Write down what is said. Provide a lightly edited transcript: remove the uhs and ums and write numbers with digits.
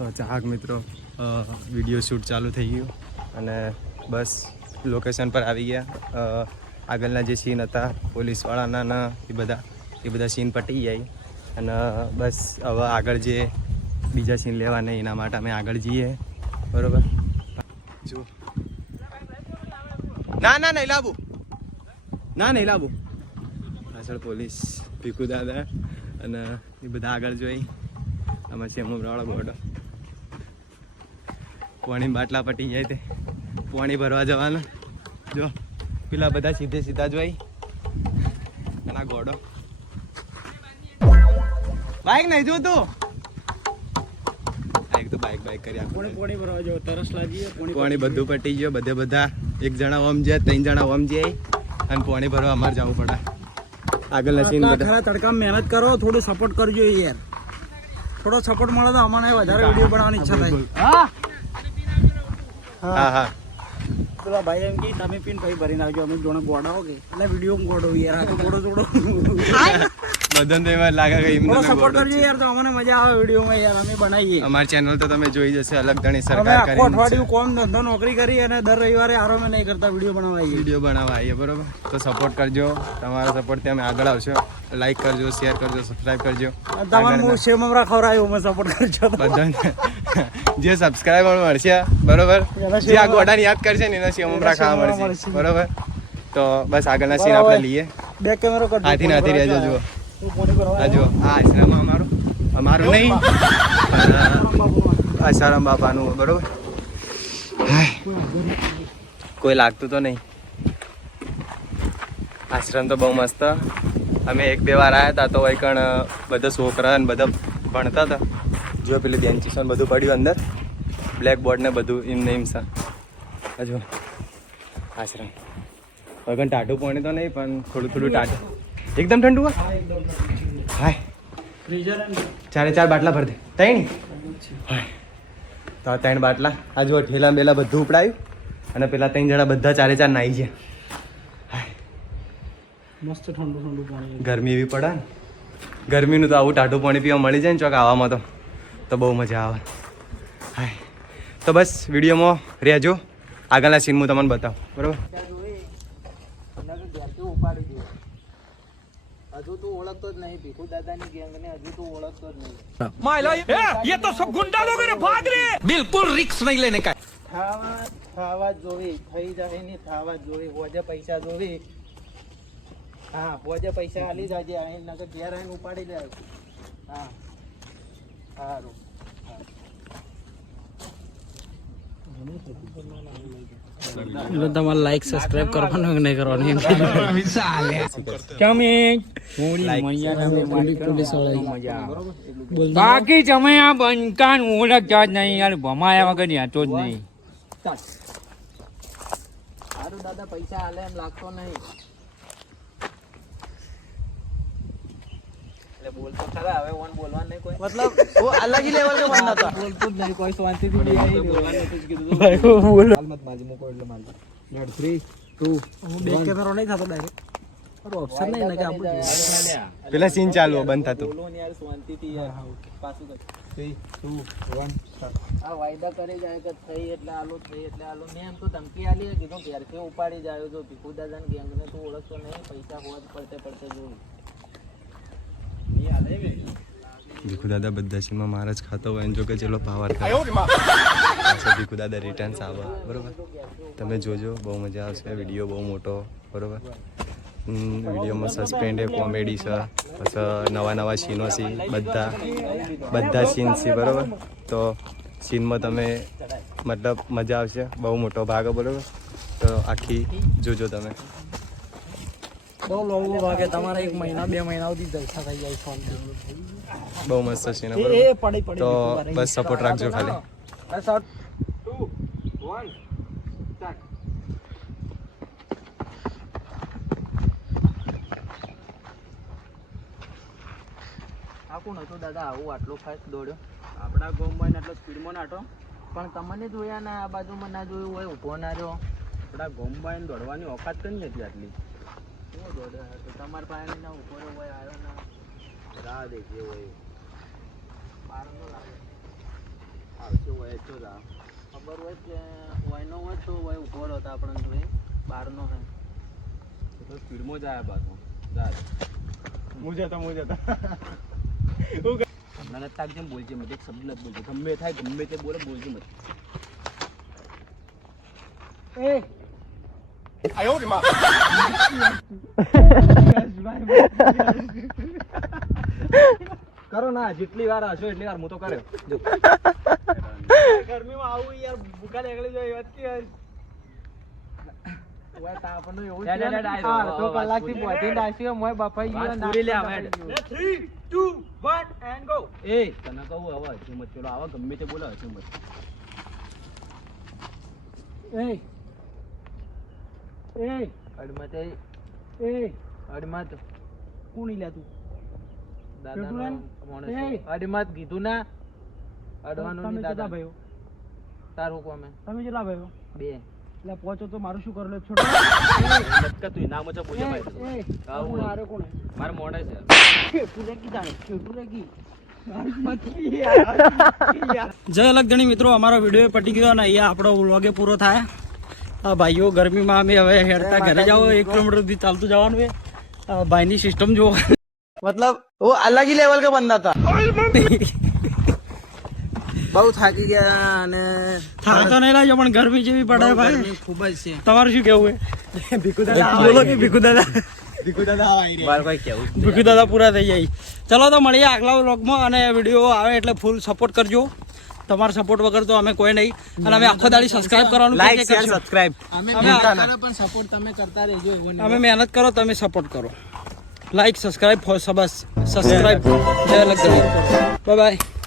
તો ચાહક મિત્રો વિડીયો શૂટ ચાલુ થઈ ગયું અને બસ લોકેશન પર આવી ગયા. આગળના જે સીન હતા પોલીસવાળાના એ બધા સીન પટી જાય અને બસ હવે આગળ જે બીજા સીન લેવાના એના માટે અમે આગળ જઈએ. બરાબર. જો ના નહીં લાવું પાછળ પોલીસ ભીખુ દાદા અને એ બધા આગળ જોઈ. આમાં શેમુમરાવાળો બોર્ડર પાણી બાટલા પટી જાય તે પાણી ભરવા જવાનું. જો પેલા બધા સીધા જોઈ અને આ ગોડો બાઈક નહીં જોતું તો બાઈક કરી પાણી ભરવા જાવ તરસ લાગી પાણી બધું પટી ગયો. બધા એક જણા ઓમ જાય 3 જણા ઓમ જાય અને પાણી ભરવા અમારે જવું પડે. આગળના સીન બધા તડકા મહેનત કરો, થોડું સપોર્ટ કરજો યાર. થોડો સપોર્ટ મળે તો અમને વધારે વિડીયો બનાવવાની ઈચ્છા થાય. હા પેલા ભાઈ એમ કે તમે પીન ભાઈ ભરી નાખજો, અમે જોડે ગોડા હો કે એટલે વિડીયો ગોડો યાર. આ ગોડો જોડો બદન તો એમાં લાગે કે એમને સપોર્ટ કરજો યાર, તો અમને મજા આવે વિડીયોમાં યાર. અમે બનાવીએ અમારી ચેનલ તો તમે જોઈ જશે અલગ ધણી સરકાર કરી અઠવાડિયું કોમ ધંધો નોકરી કરી અને દર રવિવારે આરામ નહીં કરતા વિડીયો બનાવવા આવીએ. બરોબર. તો સપોર્ટ કરજો, તમારો સપોર્ટથી અમે આગળ આવશો. લાઈક કરજો, શેર કરજો, સબસ્ક્રાઇબ કરજો. તમારું શેમમરા ખવરાયો અમે સપોર્ટ કરજો બધાને. જે સબસ્ક્રાઇબર મળશે બરોબર, જે આ ગોડાને યાદ કરશે ને એના શેમમરા ખાવા મળશે. બરોબર. તો બસ આગળના સીન આપણે લઈએ. બે કેમેરો કરજો, હાથી રહેજો. જુઓ આ જો આ આશ્રમ અમારું નહીં, આસારામ બાપાનું. બરોબર. કોઈ લાગતું તો નહીં. આશ્રમ તો બહુ મસ્ત. અમે 1-2 વાર આવ્યા હતા તો વૈકણ બધા છોકરા ને બધા ભણતા હતા. જો પેલી બેન્ચીસ બધું પડ્યું અંદર, બ્લેક બોર્ડ ને બધું એમને એમ સા. હજુ આશ્રમ વગન ટાઢું પાણી તો નહીં પણ થોડું ટાઢું. એકદમ ઠંડુ હાય. 4 બાટલા ભર દે. 3 હાય તો 3 બાટલા. આ જો ઠેલા બેલા બધું ઉપડાયું અને પેલા 3 જણા બધા 4 નાહી ગયા. મસ્ત ઠંડુ પાણી. ગરમી એવી પડે ને, ગરમીનું તો આવું ટાઢું પાણી પીવા મળી જાય ને ચોક આવવામાં તો બહુ મજા આવે. હાય તો બસ વિડીયોમાં રહેજો, આગળના સીન હું તમને બતાવું. બરાબર. હજુ તું ઓળખતો જ નહીં ભીખુ દાદાની ગેંગને, હજુ તું ઓળખતો જ નહીં. ये तो सब गुंडा लोग हैं, भाग रहे हैं. बिल्कुल रिस्क नहीं लेने का. ખાવા જોવી થઈ જાય ને, ખાવા જોવી. હોજે પૈસા જોવી. હા હોજે પૈસા આલી જાજે. અહીં નગર ઘેર આવીને ઉપાડી લે. હા સારું. તમારે લાઈક સબસ્ક્રાઇબ કરવાનું કે નહીં કરવાનું બાકી તમે આ બંકાન ઓળખતા જ નહીં યાર. ભમાયા વગર યાતો જ નહીં. સારું દાદા પૈસા આલે એમ લાગતો નહીં. બોલતો ખરા હવે ઓન બોલવા નહીં કોઈ, મતલબ વો અલગ ही લેવલ का बंदा था. બોલતો જ નહીં કોઈ, શાંતિથી નહીં બોલવાનું જ કીધું. ભાઈ બોલ મત માજી મોકો એટલે માજી. 3 2 હું બે કેમેરો નહીં થતો ડાયરેક્ટ. પર ઓપ્શન નહીં ને કે આપણે પેલા સીન ચાલુ બંધ થતો. બોલો ને યાર શાંતિથી યાર. પાછું કર 3 2 1 આ વાયદા કરી જાય કે થઈ એટલે આલો મેં એમ તો ધમકી આલી કીધું ઘેર કે ઉપાડી જાય. જો ભીખુ દાદાની ગેંગને તું ઓળખતો નહીં, પૈસા હોત પડતે જોઈ. ભીખુ દાદા બધા સીમાં માર જ ખાતો હોય જો કે ચલો પાવર થાય. ભીખુ દાદા રિટર્ન્સ આવે. બરોબર. તમે જોજો, બહુ મજા આવશે. વિડીયો બહુ મોટો. બરોબર. વિડીયોમાં સસ્પેન્ડ કોમેડી છે, પછી નવા સીનો છે, બધા સીન છે. બરોબર. તો સીનમાં તમે મતલબ મજા આવશે. બહુ મોટો ભાગ. બરોબર. તો આખી જોજો તમે. બહુ લોંગો ભાગે તમારા 1 મહિના 2 મહિના સુધી જલસા થઈ જાય ફોન. બહુ મસ્ત છે ને. તો બસ સપોર્ટ રાખજો ખાલી. 2 1 સ્ટાર્ટ. આ કોણ હતો દાદા આવું આટલો ફાસ્ટ દોડ્યો? આપણા ગોમમાં આટલો સ્પીડમાં નાટો પણ તમને જોયા ના, આ બાજુમાં ના જોયું હોય, ઊભો ના રહ્યો. આપણા ગોમમાં દોડવાની ઓકાત કઈ નથી આટલી. તમારા પાસે ના ઉભો હોય, આવ્યો ના રાહ દેખીએ હોય. તો જા ખબર હોય કે વાયનો હોય તો વાય ઉભો રહો તો આપણને જોઈ બહારનો હે તો સ્પીડમાં જાય પાછો જા મુજે તો મને તાક જેમ બોલજે મત એક શબ્દ નથી બોલજે ગમે થાય ગમે તે બોલે બોલજે મત એ આયો રે માં કરો ના જેટલી વાર હશો એટલી વાર હું તો કર્યો જો ગરમીમાં આવું યાર ભૂકા નીકળી જાય વાત કે ઓય તાપનો એવું છે તો કલાકથી પહોંચી ડાસ્યો મોય બફાઈ ગયો ના પૂરી લે આવે 3 2 1 એન્ડ ગો એ તને કહું હવે હિંમત ચલો આવા ગમે તે બોલો હિંમત એ અડમત કોની લે તું દાદા મોણસ અડમત કીધું ના અડવાનું ની દાદા ભાઈઓ તાર હુકમ મે તમે કેટલા ભાઈઓ બે એટલે પહોંચો તો મારું શું કરું છોડો લટકા તું નામ છે બોલે ભાઈ આવું મારે કોણ મારે મોડે છે પૂરે કી જાણે પૂરે કી જય લગણી મિત્રો અમારો વિડીયો પટી ગયો અને અહીંયા આપણો વ્લોગે પૂરો થાય ભાઈઓ ગરમીમાં અમે હવે હેડતા ઘરે જાઓ 1 કિલોમીટર સુધી ચાલતું જવાનું છે ભાઈની સિસ્ટમ જો मतलब वो अलग ही लेवल का बंदा था બહુ થાકી ગયા અને થાક તો નહીં લાગ્યો પણ ગરમી જેવી પડે ભાઈ ખૂબ જ છે તમારું શું કેવું છે ભીખુ દાદા બોલો કે ભીખુ દાદા આવી રહ્યા બાર ભાઈ કેવું ભીખુ દાદા પૂરા થઈ જાય ચલો તો મળીએ આગલા વ્લોગમાં અને વિડીયો આવે એટલે ફૂલ સપોર્ટ કરજો તમારો સપોર્ટ વગર તો અમે કોઈ નહીં અને અમે આખો દાડી સબસ્ક્રાઇબ કરવાનું લાઈક શેર સબસ્ક્રાઇબ અમે પણ સપોર્ટ તમે કરતા રહેજો અમે મહેનત કરો તમે સપોર્ટ કરો લાઈક સબસ્ક્રાઇબ ફોર સબસ સબસ્ક્રાઇબ જય લગણી બાય બાય